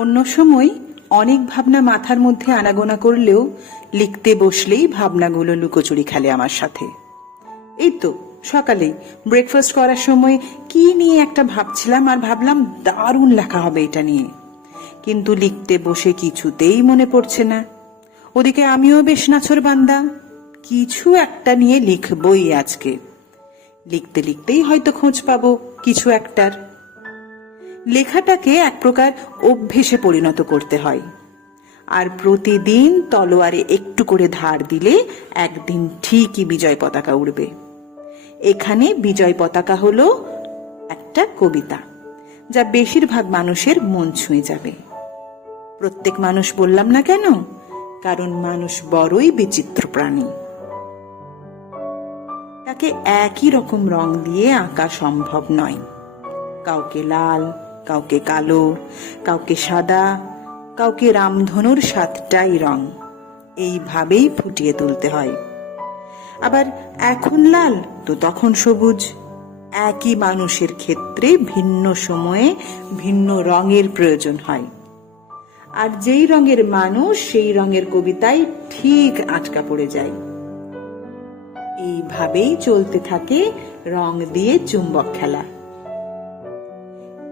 অন্য সময় অনেক ভাবনা মাথার মধ্যে আনাগোনা করলেও লিখতে বসলেই ভাবনাগুলো লুকোচুরি খেলে আমার সাথে। এই তো, সকালে ব্রেকফাস্ট করার সময় কি নিয়ে একটা ভাবছিলাম আর ভাবলাম দারুণ লেখা হবে এটা নিয়ে। কিন্তু লিখতে বসে কিছুতেই মনে পড়ছে না। ওদিকে আমিও বেশ নাছর বান্দা, কিছু একটা নিয়ে লিখবই আজকে। লিখতে লিখতেই হয়তো খোঁজ পাবো, কিছু একটার। লেখাটাকে এক প্রকার অভ্যেসে পরিণত করতে হয়। আর প্রতিদিন তলোয়ারে একটু করে ধার দিলে একদিন ঠিকই বিজয় পতাকা উড়বে। এখানে বিজয় পতাকা হলো একটা কবিতা, যা বেশিরভাগ মানুষের মন ছুঁয়ে যাবে। প্রত্যেক মানুষ বললাম না কেন? কারণ মানুষ বড়ই বিচিত্র প্রাণী। তাকে একই রকম রং দিয়ে আঁকা সম্ভব নয়। কাউকে লাল কাউকে কালো, কাউকে সাদা, কাউকে রামধনুর সাতটাই রং। এইভাবেই ফুটিয়ে তুলতে হয়। আবার এখন লাল, তো তখন সবুজ। একই মানুষের ক্ষেত্রে ভিন্ন সময়ে ভিন্ন রঙের প্রয়োজন হয়। আর যেই রঙের মানুষ, সেই রঙের কবিতায় ঠিক আটকা পড়ে যায়। এইভাবেই চলতে থাকে রং দিয়ে চুম্বক খেলা।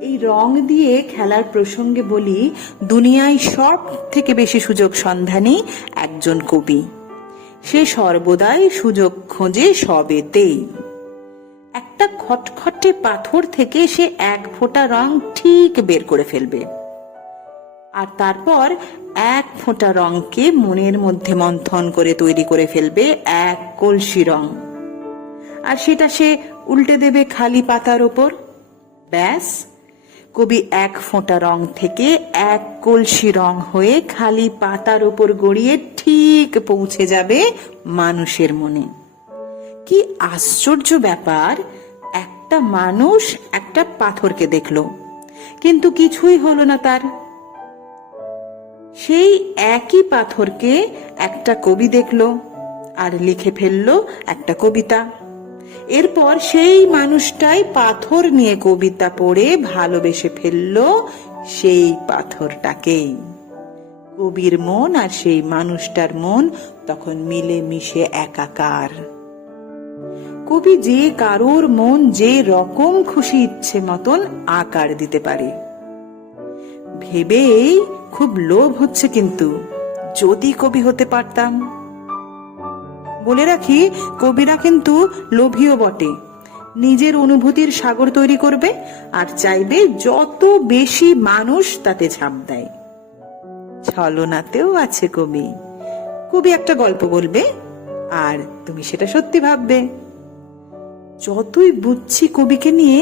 এই রং দিয়ে খেলার প্রসঙ্গে বলি, দুনিয়ায় সব থেকে বেশি সুযোগ সন্ধানী একজন কবি। সে সর্বদাই সুযোগ খোঁজে সবেতেই। একটা খটখটে পাথর থেকে সে এক ফোঁটা রং ঠিক বের করে ফেলবে। আর তারপর এক ফোঁটা রংকে মনের মধ্যে মন্থন করে তৈরি করে ফেলবে এক কলসি রং। আর সেটা সে উল্টে দেবে খালি পাতার ওপর। ব্যাস। কবি এক ফোঁটা রং থেকে এক কলসি রং হয়ে খালি পাতার ওপর গড়িয়ে ঠিক পৌঁছে যাবে মানুষের মনে। কি আশ্চর্য ব্যাপার, একটা মানুষ একটা পাথরকে দেখল, কিন্তু কিছুই হলো না তার। সেই একই পাথরকে একটা কবি দেখল আর লিখে ফেলল একটা কবিতা। এরপর সেই মানুষটাই পাথর নিয়ে কবিতা পড়ে ভালোবেসে ফেলল সেই পাথরটাকেই। কবির মন আর সেই মানুষটার মন তখন মিলে মিশে একাকার। কবি যে কারোর মন যে রকম খুশি ইচ্ছে মতন আকার দিতে পারে। ভেবেই খুব লোভ হচ্ছে কিন্তু, যদি কবি হতে পারতাম। বলে রাখি, কবিরা কিন্তু লোভীও বটে। নিজের অনুভূতির সাগর তৈরি করবে আর চাইবে যত বেশি মানুষ তাতে ঝাঁপ দেয়। ছলনাতেও আছে কবি। কবি একটা গল্প বলবে, আর তুমি সেটা সত্যি ভাববে। যতই বুঝছি কবিকে নিয়ে,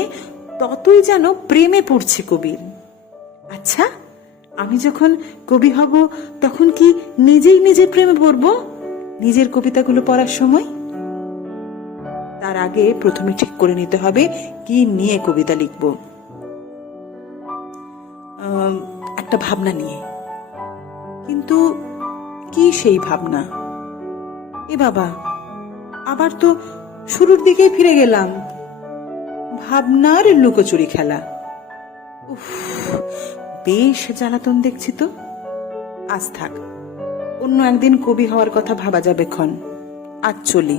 ততই যেন প্রেমে পড়ছে কবির। আচ্ছা আমি যখন কবি হব, তখন কি নিজেই নিজের প্রেমে পড়ব? নিজের কবিতাগুলো পড়ার সময়? তার আগে প্রথমে ঠিক করে নিতে হবে কি নিয়ে কবিতা লিখব। একটা ভাবনা নিয়ে। কিন্তু কি সেই ভাবনা? এ বাবা, আবার তো শুরুর দিকেই ফিরে গেলাম। ভাবনার লুকোচুরি খেলা। উফ, বেশ জ্বালাতন দেখছি তো। আজ থাক। অন্য একদিন কবি হওয়ার কথা ভাবা যাবে ক্ষণ। আজ চলি।